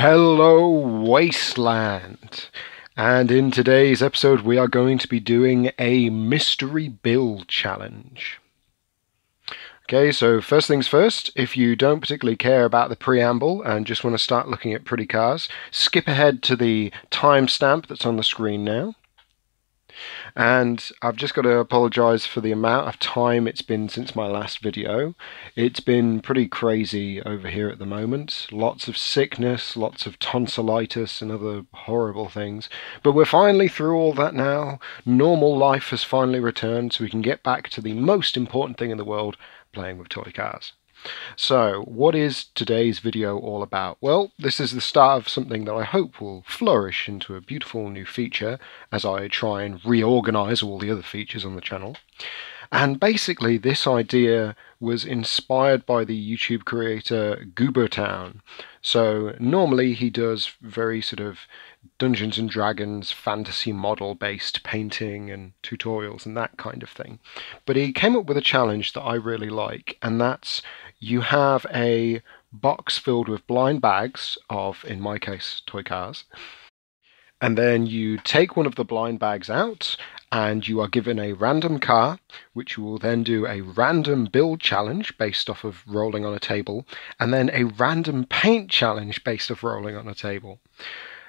Hello, Wasteland! And in today's episode, we are going to be doing a mystery build challenge. Okay, so first things first, if you don't particularly care about the preamble and just want to start looking at pretty cars, skip ahead to the timestamp that's on the screen now. And I've just got to apologize for the amount of time it's been since my last video. It's been pretty crazy over here at the moment. Lots of sickness, lots of tonsillitis and other horrible things. But we're finally through all that now. Normal life has finally returned, so we can get back to the most important thing in the world, playing with toy cars. So, what is today's video all about? Well, this is the start of something that I hope will flourish into a beautiful new feature as I try and reorganize all the other features on the channel. And basically, this idea was inspired by the YouTube creator Goobertown. So, normally he does very sort of Dungeons and Dragons fantasy model based painting and tutorials and that kind of thing. But he came up with a challenge that I really like, and that's you have a box filled with blind bags of, in my case, toy cars, and then you take one of the blind bags out and you are given a random car, which you will then do a random build challenge based off of rolling on a table, and then a random paint challenge based off rolling on a table.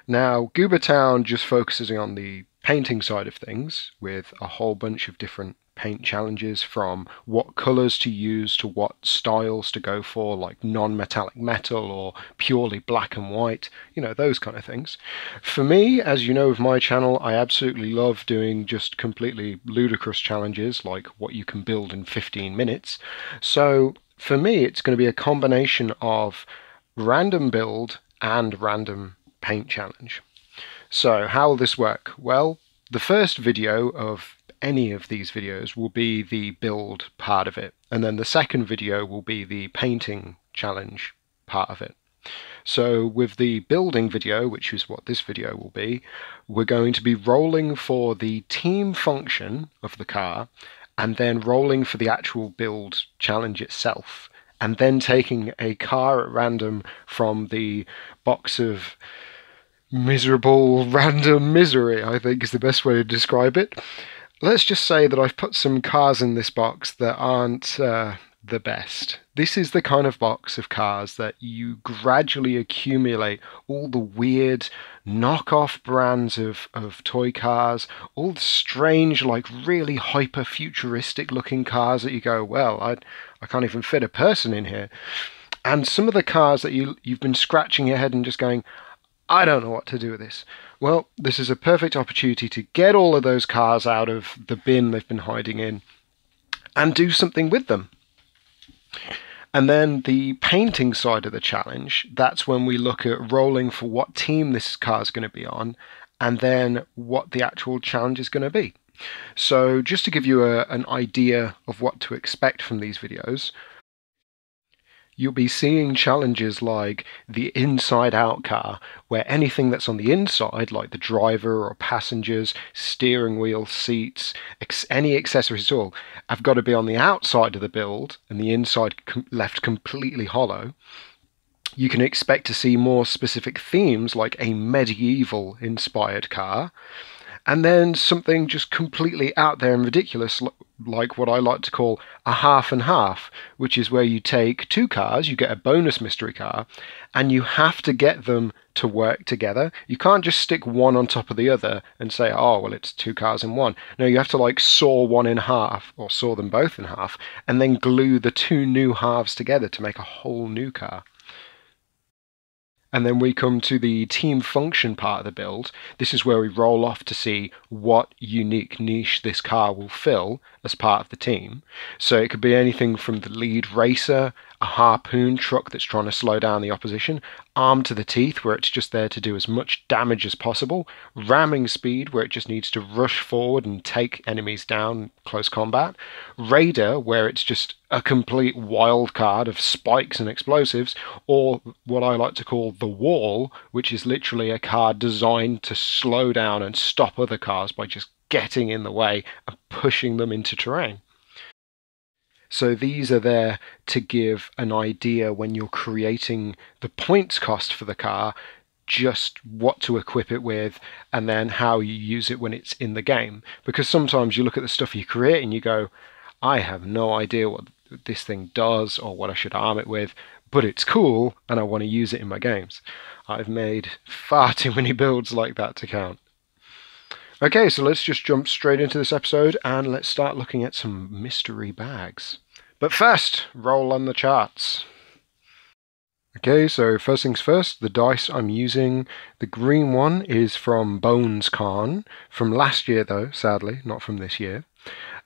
Now, Goobertown just focuses on the painting side of things with a whole bunch of different paint challenges, from what colors to use to what styles to go for, like non-metallic metal or purely black and white, those kind of things. For me, as you know, with my channel, I absolutely love doing just completely ludicrous challenges like what you can build in 15 minutes. So for me, it's going to be a combination of random build and random paint challenge. So how will this work? Well, the first video of any of these videos will be the build part of it, and then the second video will be the painting challenge part of it. So with the building video, which is what this video will be, we're going to be rolling for the team function of the car, and then rolling for the actual build challenge itself, and then taking a car at random from the box of miserable random misery, I think is the best way to describe it. Let's just say that I've put some cars in this box that aren't the best. This is the kind of box of cars that you gradually accumulate all the weird knockoff brands of toy cars, all the strange, like really hyper futuristic looking cars that you go, well, I can't even fit a person in here. And some of the cars that you've been scratching your head and just going, I don't know what to do with this. Well, this is a perfect opportunity to get all of those cars out of the bin they've been hiding in and do something with them. And then the painting side of the challenge, that's when we look at rolling for what team this car is going to be on, and then what the actual challenge is going to be. So just to give you an idea of what to expect from these videos, you'll be seeing challenges like the inside out car, where anything that's on the inside, like the driver or passengers, steering wheel, seats, any accessories at all, have got to be on the outside of the build and the inside left completely hollow. You can expect to see more specific themes like a medieval inspired car, and then something just completely out there and ridiculous, like what I like to call a half and half, which is where you take two cars, you get a bonus mystery car, and you have to get them to work together. You can't just stick one on top of the other and say, oh, well, it's two cars in one. No, you have to like saw one in half, or saw them both in half, and then glue the two new halves together to make a whole new car. And then we come to the team function part of the build. This is where we roll off to see what unique niche this car will fill as part of the team. So it could be anything from the lead racer, a harpoon truck that's trying to slow down the opposition, armed to the teeth where it's just there to do as much damage as possible, ramming speed where it just needs to rush forward and take enemies down in close combat, raider where it's just a complete wild card of spikes and explosives, or what I like to call the wall, which is literally a car designed to slow down and stop other cars by just getting in the way and pushing them into terrain. So these are there to give an idea when you're creating the points cost for the car just what to equip it with and then how you use it when it's in the game. Because sometimes you look at the stuff you create and you go, I have no idea what this thing does or what I should arm it with, but it's cool and I want to use it in my games. I've made far too many builds like that to count. Okay, so let's just jump straight into this episode and let's start looking at some mystery bags. But first, roll on the charts. Okay, so first things first, the dice I'm using, the green one is from Bones Khan, from last year though, sadly, not from this year.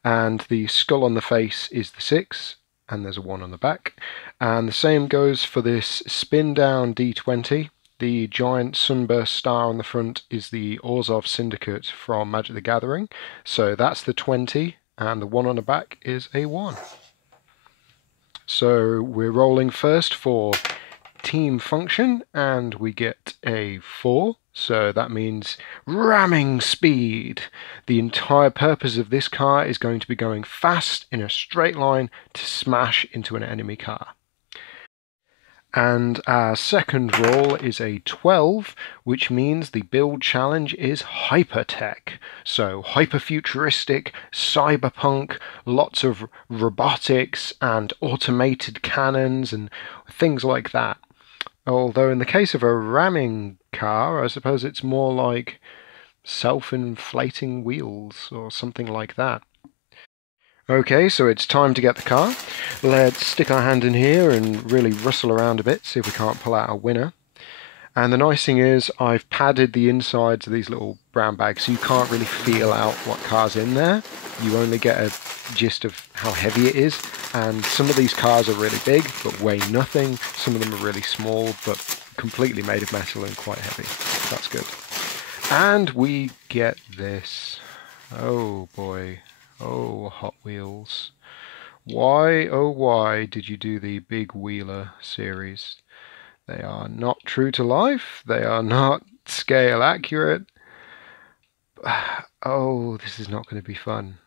And the skull on the face is the 6, and there's a 1 on the back. And the same goes for this spin down D20. The giant sunburst star on the front is the Orzhov Syndicate from Magic the Gathering. So that's the 20, and the 1 on the back is a 1. So we're rolling first for team function, and we get a 4, so that means ramming speed. The entire purpose of this car is going to be going fast in a straight line to smash into an enemy car. And our second roll is a 12, which means the build challenge is hypertech. So hyper-futuristic, cyberpunk, lots of robotics and automated cannons and things like that. Although in the case of a ramming car, I suppose it's more like self-inflating wheels or something like that. Okay, so it's time to get the car. Let's stick our hand in here and really rustle around a bit, see if we can't pull out a winner. And the nice thing is I've padded the insides of these little brown bags so you can't really feel out what car's in there. You only get a gist of how heavy it is. And some of these cars are really big but weigh nothing. Some of them are really small but completely made of metal and quite heavy. That's good. And we get this. Oh boy. Oh, Hot Wheels. Why, oh why did you do the Big Wheeler series? They are not true to life. They are not scale accurate. Oh, this is not going to be fun.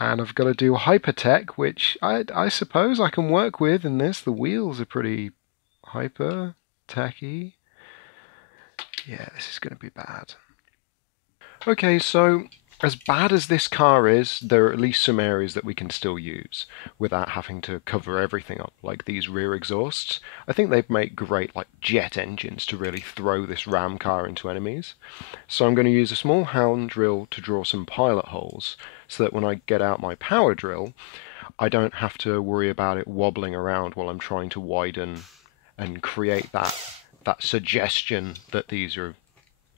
And I've got to do hypertech, which I suppose I can work with in this. The wheels are pretty hyper techy. Yeah, this is going to be bad. Okay, so as bad as this car is, there are at least some areas that we can still use without having to cover everything up, like these rear exhausts. I think they'd make great like jet engines to really throw this ram car into enemies. So I'm going to use a small hand drill to draw some pilot holes so that when I get out my power drill, I don't have to worry about it wobbling around while I'm trying to widen and create that suggestion that these are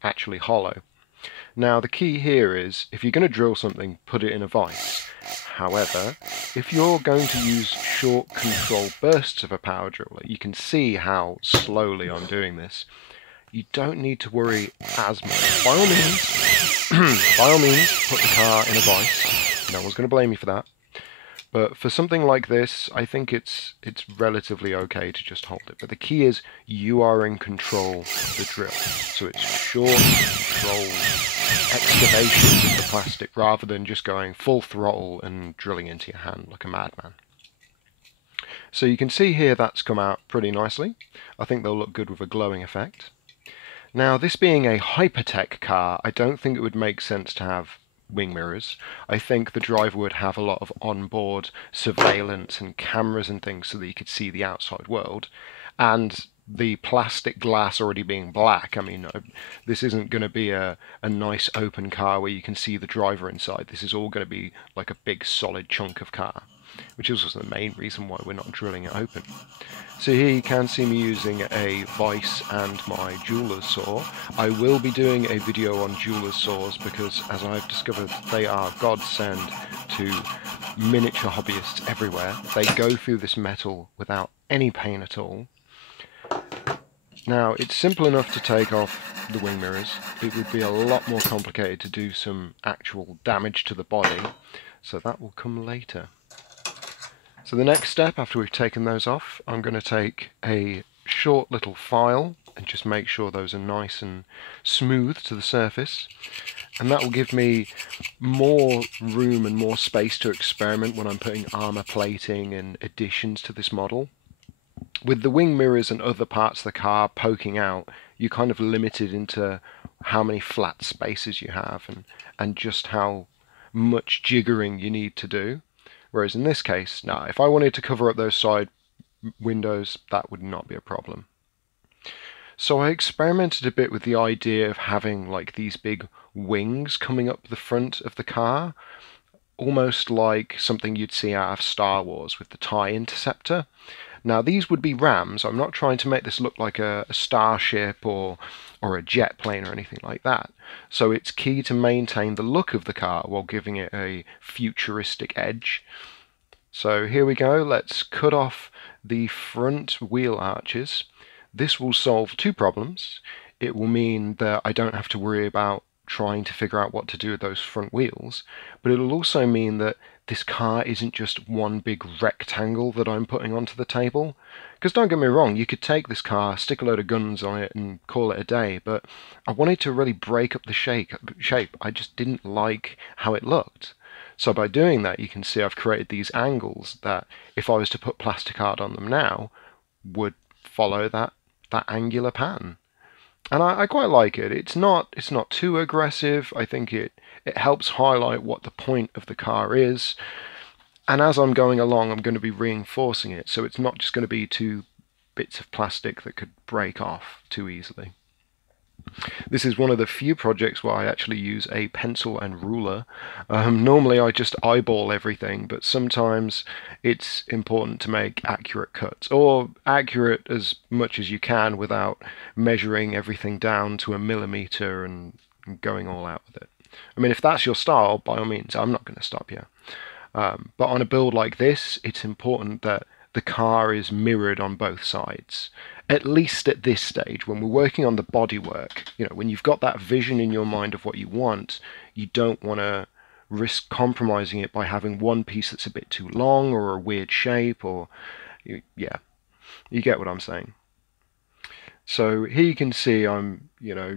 actually hollow. Now the key here is, if you're going to drill something, put it in a vise. However, if you're going to use short control bursts of a power driller, you can see how slowly I'm doing this. You don't need to worry as much. By all means, put the car in a vise. No one's going to blame you for that. But for something like this, I think it's relatively okay to just hold it. But the key is you are in control of the drill. So it's short, controlled excavations of the plastic rather than just going full throttle and drilling into your hand like a madman. So you can see here that's come out pretty nicely. I think they'll look good with a glowing effect. Now, this being a hypertech car, I don't think it would make sense to have wing mirrors. I think the driver would have a lot of onboard surveillance and cameras and things so that you could see the outside world. And the plastic glass already being black, I mean, this isn't going to be a nice open car where you can see the driver inside. This is all going to be like a big solid chunk of car, which is also the main reason why we're not drilling it open. So here you can see me using a vise and my jeweler's saw. I will be doing a video on jeweler's saws because, as I've discovered, they are godsend to miniature hobbyists everywhere. They go through this metal without any pain at all. Now, it's simple enough to take off the wing mirrors. It would be a lot more complicated to do some actual damage to the body, so that will come later. So the next step, after we've taken those off, I'm going to take a short little file and just make sure those are nice and smooth to the surface. And that will give me more room and more space to experiment when I'm putting armor plating and additions to this model. With the wing mirrors and other parts of the car poking out, you're kind of limited into how many flat spaces you have and just how much jiggering you need to do. Whereas in this case, no, if I wanted to cover up those side windows, that would not be a problem. So I experimented a bit with the idea of having like these big wings coming up the front of the car, almost like something you'd see out of Star Wars with the TIE Interceptor. Now these would be rams. I'm not trying to make this look like a starship or a jet plane or anything like that. So it's key to maintain the look of the car while giving it a futuristic edge. So here we go. Let's cut off the front wheel arches. This will solve two problems. It will mean that I don't have to worry about trying to figure out what to do with those front wheels, but it'll also mean that this car isn't just one big rectangle that I'm putting onto the table. Because don't get me wrong, you could take this car, stick a load of guns on it and call it a day, but I wanted to really break up the shape. I just didn't like how it looked. So by doing that, you can see I've created these angles that, if I was to put plastic art on them now, would follow that angular pattern. And I quite like it. It's not too aggressive. I think it helps highlight what the point of the car is. And as I'm going along, I'm going to be reinforcing it, so it's not just going to be two bits of plastic that could break off too easily. This is one of the few projects where I actually use a pencil and ruler. Normally I just eyeball everything, but sometimes it's important to make accurate cuts, or accurate as much as you can without measuring everything down to a millimeter and going all out with it. I mean, if that's your style, by all means, I'm not going to stop you. But on a build like this, it's important that the car is mirrored on both sides. At least at this stage, when we're working on the bodywork, when you've got that vision in your mind of what you want, you don't want to risk compromising it by having one piece that's a bit too long or a weird shape, or yeah, you get what I'm saying. So here you can see I'm,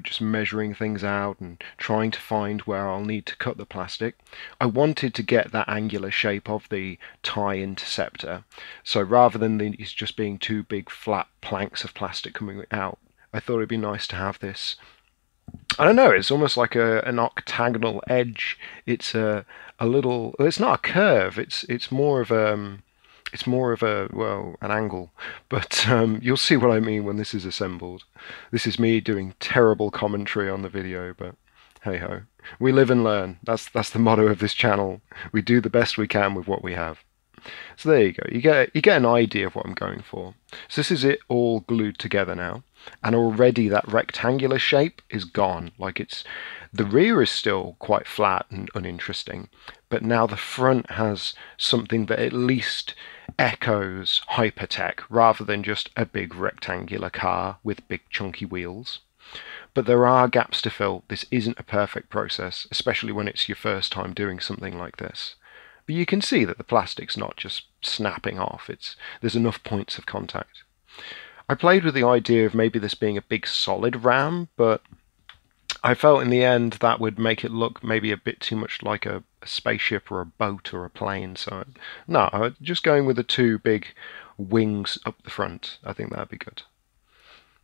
just measuring things out and trying to find where I'll need to cut the plastic. I wanted to get that angular shape of the TIE Interceptor. So rather than these just being two big flat planks of plastic coming out, I thought it'd be nice to have this. I don't know, it's almost like an octagonal edge. It's a little, it's not a curve, it's more of well, an angle, but you'll see what I mean when this is assembled. This is me doing terrible commentary on the video, but hey ho. We live and learn. That's the motto of this channel. We do the best we can with what we have. So there you go. You get an idea of what I'm going for. So this is it all glued together now, and already that rectangular shape is gone. The rear is still quite flat and uninteresting, but now the front has something that at least echoes Hypertech rather than just a big rectangular car with big chunky wheels. But there are gaps to fill. This isn't a perfect process, especially when it's your first time doing something like this. But you can see that the plastic's not just snapping off. There's enough points of contact. I played with the idea of maybe this being a big solid ram, but I felt in the end that would make it look maybe a bit too much like a spaceship or a boat or a plane. So no, just going with the two big wings up the front. I think that'd be good.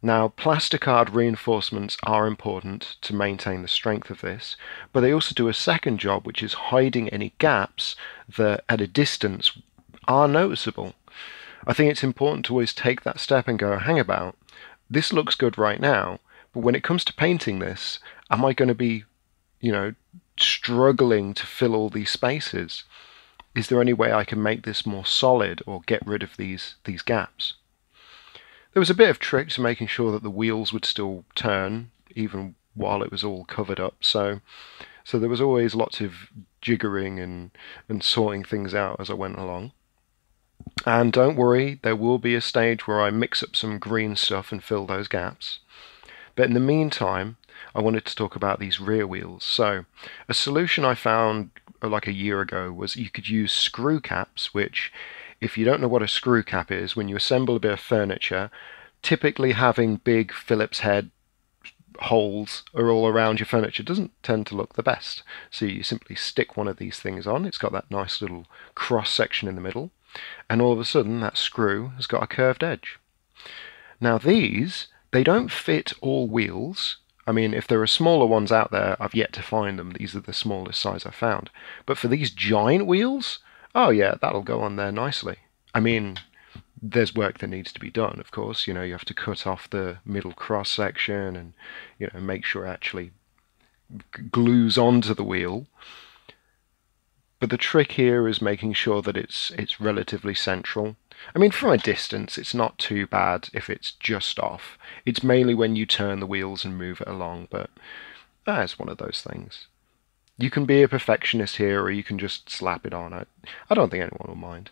Now, plasticard reinforcements are important to maintain the strength of this, but they also do a second job, which is hiding any gaps that at a distance are noticeable. I think it's important to always take that step and go, hang about, this looks good right now, but when it comes to painting this, am I going to be, struggling to fill all these spaces? Is there any way I can make this more solid or get rid of these gaps? There was a bit of trick to making sure that the wheels would still turn even while it was all covered up. So there was always lots of jiggering and sorting things out as I went along. And don't worry, there will be a stage where I mix up some green stuff and fill those gaps. But in the meantime, I wanted to talk about these rear wheels. So a solution I found like a year ago was you could use screw caps, which, if you don't know what a screw cap is, when you assemble a bit of furniture, typically having big Phillips head holes are all around your furniture doesn't tend to look the best. So you simply stick one of these things on. It's got that nice little cross section in the middle, and all of a sudden that screw has got a curved edge. Now these, they don't fit all wheels. I mean, if there are smaller ones out there, I've yet to find them. These are the smallest size I've found. But for these giant wheels, oh yeah, that'll go on there nicely. I mean, there's work that needs to be done, of course. You know, you have to cut off the middle cross section and, you know, make sure it actually glues onto the wheel. But the trick here is making sure that it's relatively central. I mean, from a distance, it's not too bad if it's just off. It's mainly when you turn the wheels and move it along, but it's one of those things. You can be a perfectionist here, or you can just slap it on. I don't think anyone will mind.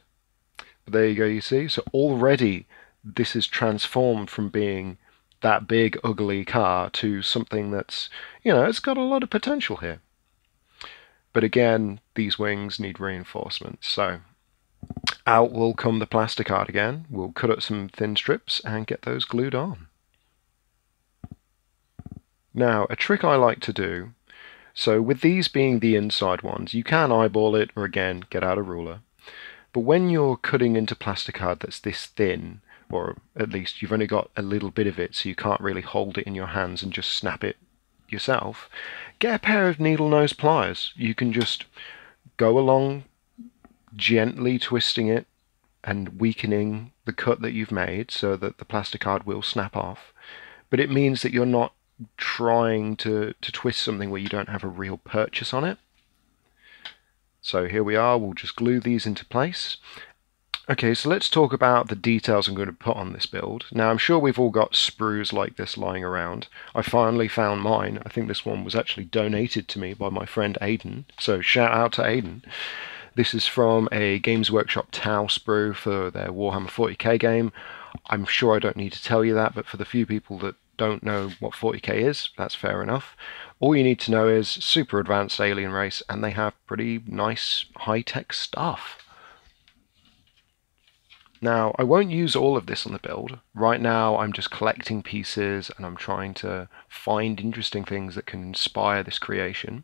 But there you go, you see? So already this is transformed from being that big, ugly car to something that's, you know, it's got a lot of potential here. But again, these wings need reinforcement, so out will come the plasticard again. We'll cut up some thin strips and get those glued on. Now, a trick I like to do, so with these being the inside ones, you can eyeball it or again get out a ruler. But when you're cutting into plasticard that's this thin, or at least you've only got a little bit of it so you can't really hold it in your hands and just snap it yourself, get a pair of needle nose pliers. You can just go along gently twisting it and weakening the cut that you've made so that the plasticard will snap off. But it means that you're not trying to twist something where you don't have a real purchase on it. So here we are, we'll just glue these into place. Okay, so let's talk about the details I'm going to put on this build. Now, I'm sure we've all got sprues like this lying around. I finally found mine. I think this one was actually donated to me by my friend Aiden, so shout out to Aiden. This is from a Games Workshop Tau sprue for their Warhammer 40k game. I'm sure I don't need to tell you that, but for the few people that don't know what 40k is, that's fair enough. All you need to know is super advanced alien race, and they have pretty nice high-tech stuff. Now, I won't use all of this on the build. Right now, I'm just collecting pieces and I'm trying to find interesting things that can inspire this creation.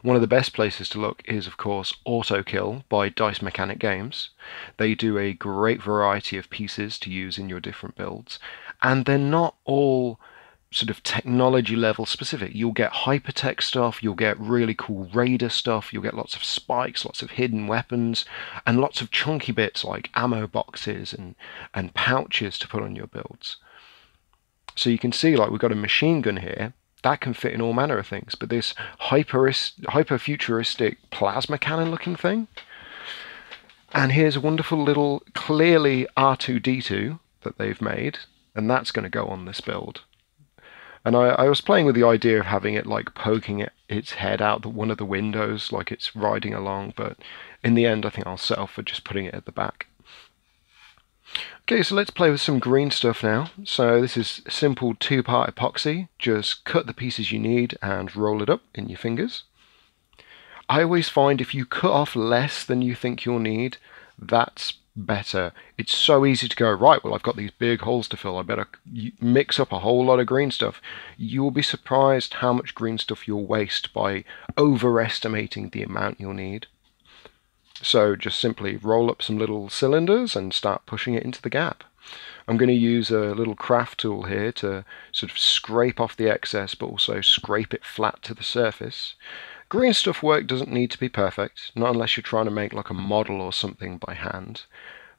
One of the best places to look is, of course, Autokill by Dice Mechanic Games. They do a great variety of pieces to use in your different builds, and they're not all sort of technology level specific. You'll get hypertech stuff, you'll get really cool raider stuff, you'll get lots of spikes, lots of hidden weapons, and lots of chunky bits like ammo boxes and pouches to put on your builds. So you can see, like, we've got a machine gun here that can fit in all manner of things, but this hyper futuristic plasma cannon looking thing, and here's a wonderful little clearly R2-D2 that they've made, and that's going to go on this build. And I was playing with the idea of having it like poking its head out one of the windows like it's riding along, but in the end I think I'll settle for just putting it at the back. Okay, so let's play with some green stuff now. So this is simple 2-part epoxy. Just cut the pieces you need and roll it up in your fingers. I always find if you cut off less than you think you'll need, that's better. It's so easy to go, right, well, I've got these big holes to fill, I better mix up a whole lot of green stuff. You will be surprised how much green stuff you'll waste by overestimating the amount you'll need. So just simply roll up some little cylinders and start pushing it into the gap. I'm going to use a little craft tool here to sort of scrape off the excess, but also scrape it flat to the surface. Green stuff work doesn't need to be perfect, not unless you're trying to make like a model or something by hand.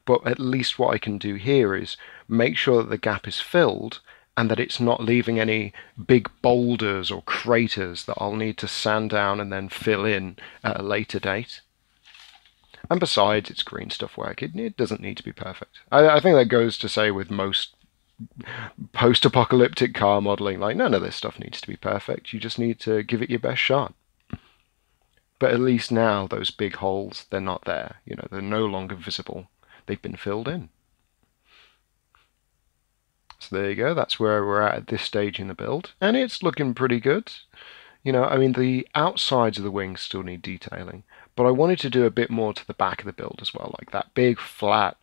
But at least what I can do here is make sure that the gap is filled and that it's not leaving any big boulders or craters that I'll need to sand down and then fill in at a later date. And besides, it's green stuff work. It doesn't need to be perfect. I think that goes to say with most post-apocalyptic car modeling, like none of this stuff needs to be perfect. You just need to give it your best shot. But at least now those big holes, they're not there. You know, they're no longer visible. They've been filled in. So there you go. That's where we're at this stage in the build. And it's looking pretty good. You know, I mean, the outsides of the wings still need detailing. But I wanted to do a bit more to the back of the build as well. Like that big, flat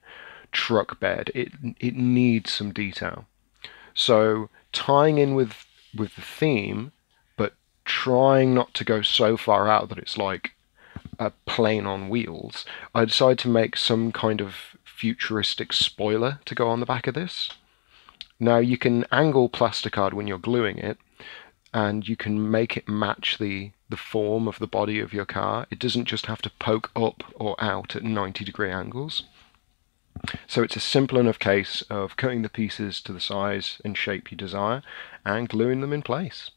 truck bed. It needs some detail. So tying in with the theme, trying not to go so far out that it's like a plane on wheels, I decided to make some kind of futuristic spoiler to go on the back of this. Now you can angle Plasticard when you're gluing it, and you can make it match the form of the body of your car. It doesn't just have to poke up or out at 90-degree angles. So it's a simple enough case of cutting the pieces to the size and shape you desire and gluing them in place.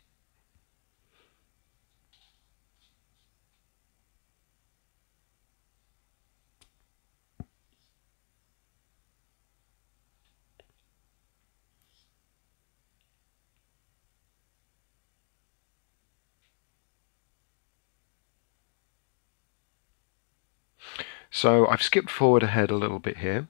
So I've skipped forward ahead a little bit here,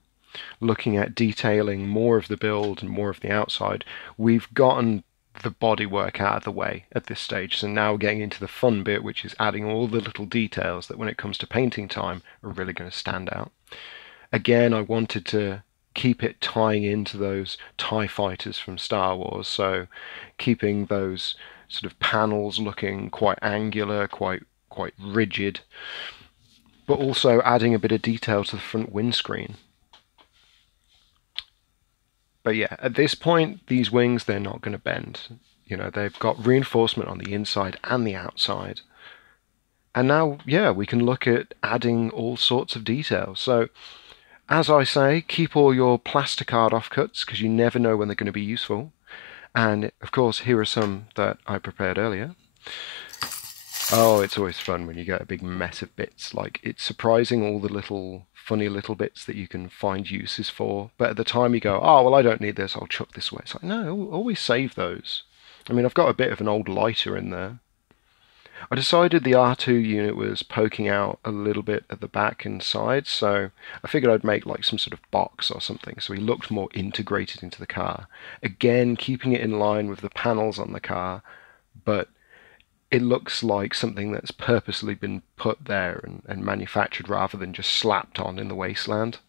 looking at detailing more of the build and more of the outside. We've gotten the bodywork out of the way at this stage, so now we're getting into the fun bit, which is adding all the little details that when it comes to painting time are really going to stand out. Again, I wanted to keep it tying into those TIE fighters from Star Wars, so keeping those sort of panels looking quite angular, quite rigid, but also adding a bit of detail to the front windscreen. But yeah, at this point, these wings, they're not going to bend. You know, they've got reinforcement on the inside and the outside. And now, yeah, we can look at adding all sorts of details. So, as I say, keep all your Plasticard offcuts, because you never know when they're going to be useful. And, of course, here are some that I prepared earlier. Oh, it's always fun when you get a big mess of bits. Like, it's surprising all the little funny little bits that you can find uses for. But at the time you go, oh, well, I don't need this, I'll chuck this away. It's like, no, always save those. I mean, I've got a bit of an old lighter in there. I decided the R2 unit was poking out a little bit at the back and sides, so I figured I'd make like some sort of box or something, so he looked more integrated into the car. Again, keeping it in line with the panels on the car, but it looks like something that's purposely been put there and manufactured rather than just slapped on in the wasteland.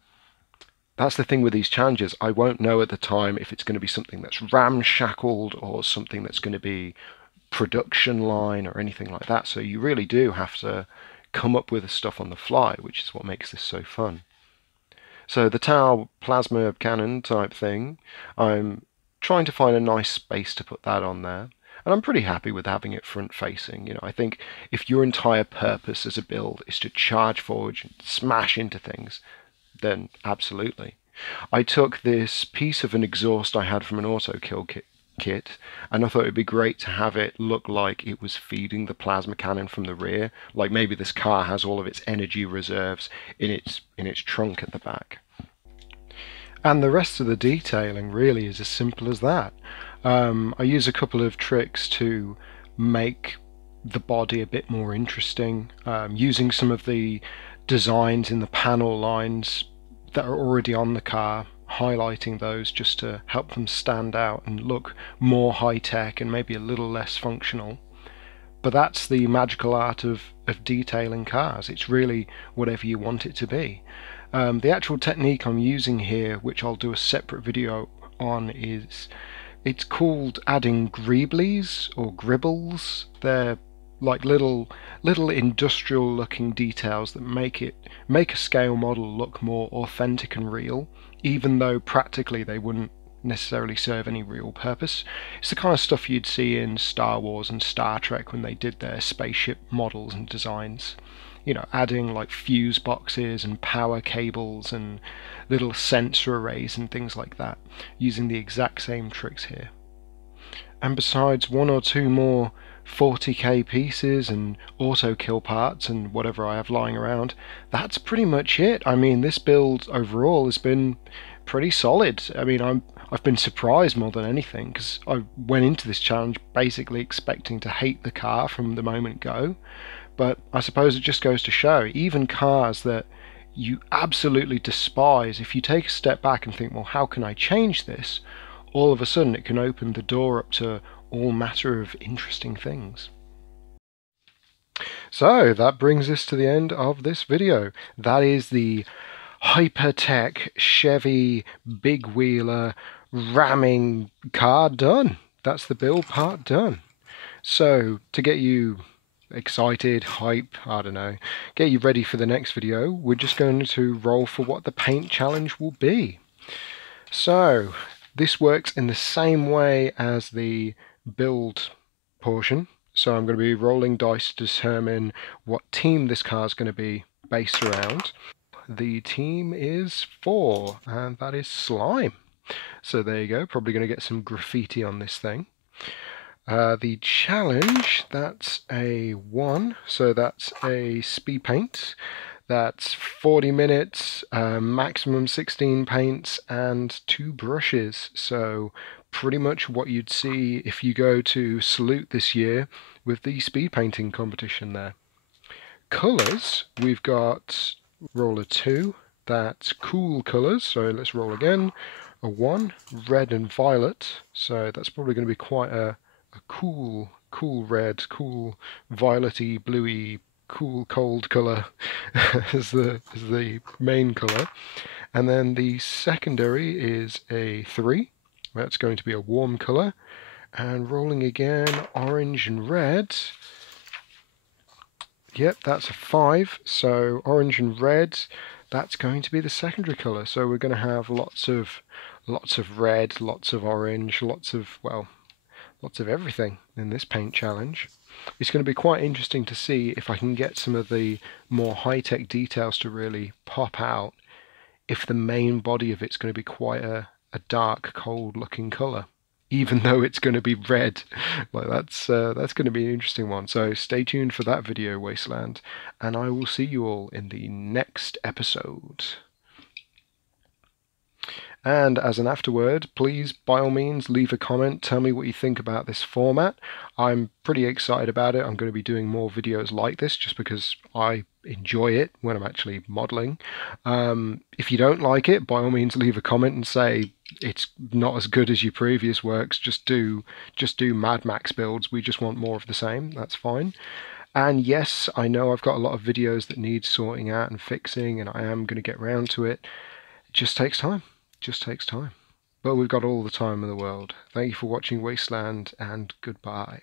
That's the thing with these challenges. I won't know at the time if it's going to be something that's ramshackled or something that's going to be production line or anything like that. So you really do have to come up with the stuff on the fly, which is what makes this so fun. So the Tau plasma cannon type thing, I'm trying to find a nice space to put that on there. And I'm pretty happy with having it front facing. You know, I think if your entire purpose as a build is to charge forward and smash into things, then absolutely. I took this piece of an exhaust I had from an auto kill kit, and I thought it'd be great to have it look like it was feeding the plasma cannon from the rear, like maybe this car has all of its energy reserves in its trunk at the back. And the rest of the detailing really is as simple as that. I use a couple of tricks to make the body a bit more interesting, using some of the designs in the panel lines that are already on the car, highlighting those just to help them stand out and look more high-tech and maybe a little less functional. But that's the magical art of detailing cars. It's really whatever you want it to be. The actual technique I'm using here, which I'll do a separate video on, it's called adding greeblies or gribbles. They're like little industrial looking details that make a scale model look more authentic and real, even though practically they wouldn't necessarily serve any real purpose. It's the kind of stuff you'd see in Star Wars and Star Trek when they did their spaceship models and designs. You know, adding like fuse boxes and power cables and little sensor arrays and things like that, using the exact same tricks here. And besides one or two more 40k pieces and auto kill parts and whatever I have lying around, that's pretty much it. I mean, this build overall has been pretty solid. I mean, I've been surprised more than anything, because I went into this challenge basically expecting to hate the car from the moment go. But I suppose it just goes to show, even cars that you absolutely despise, if you take a step back and think, well, how can I change this? All of a sudden it can open the door up to all matter of interesting things. So that brings us to the end of this video. That is the Hypertech Chevy big wheeler ramming car done. That's the build part done. So to get you excited, hype, I don't know, get you ready for the next video, we're just going to roll for what the paint challenge will be. So This works in the same way as the build portion. So I'm going to be rolling dice to determine what team this car is going to be based around. The team is 4, and that is slime. So there you go, probably going to get some graffiti on this thing. The challenge, that's a 1, so that's a speed paint. That's 40 minutes, maximum 16 paints, and 2 brushes. So pretty much what you'd see if you go to Salute this year with the speed painting competition there. Colours, we've got roller 2, that's cool colours, so let's roll again. A 1, red and violet, so that's probably going to be quite a cool red, cool violety, bluey, cool cold colour as the main colour. And then the secondary is a 3, that's going to be a warm colour. And rolling again, orange and red. Yep, that's a 5, so orange and red, that's going to be the secondary colour. So we're going to have lots of red, lots of orange, lots of everything in this paint challenge. It's going to be quite interesting to see if I can get some of the more high-tech details to really pop out, if the main body of it's going to be quite a dark, cold-looking colour, even though it's going to be red. Like that's going to be an interesting one. So stay tuned for that video, Wasteland, and I will see you all in the next episode. And as an afterword, please, by all means, leave a comment. Tell me what you think about this format. I'm pretty excited about it. I'm going to be doing more videos like this just because I enjoy it when I'm actually modeling. If you don't like it, by all means, leave a comment and say it's not as good as your previous works. Just do Mad Max builds. We just want more of the same. That's fine. And yes, I know I've got a lot of videos that need sorting out and fixing, and I am going to get round to it. It just takes time. Just takes time. But we've got all the time in the world. Thank you for watching Wasteland, and goodbye.